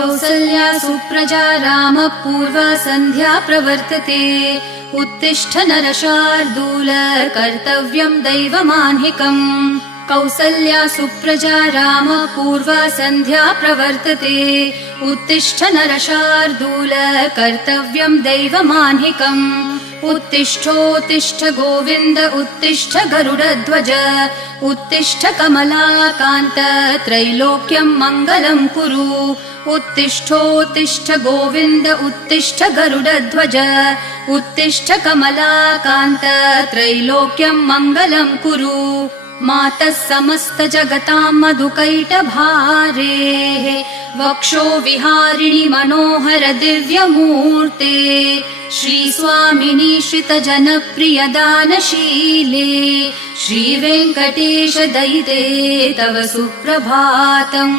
कौसल्या सुप्रजा रामः पूर्वा सन्ध्या प्रवर्तते उत्तिष्ठ नरशार्दूल कर्तव्यं दैवमान्हिकम् कौसल्या सुप्रजा रामः पूर्वा सन्ध्या प्रवर्तते उत्तिष्ठ नरशार्दूल कर्तव्यं दैवमान्हिकम् उत्तिष्ठोत्तिष्ठ गोविन्द उत्तिष्ठ गरुडध्वज उत्तिष्ठ कमलाकान्त त्रैलोक्यं मङ्गलं कुरु उत्तिष्ठोत्तिष्ठ गोविन्द उत्तिष्ठ गरुडध्वज उत्तिष्ठ कमलाकान्त त्रैलोक्यं मङ्गलं कुरु मातः समस्त जगतां मधुकैटभारेः वक्षो विहारिणि मनोहर दिव्यमूर्ते श्रीस्वामिनि श्रितजनप्रिय दानशीले श्रीवेङ्कटेश दयिते तव सुप्रभातम्।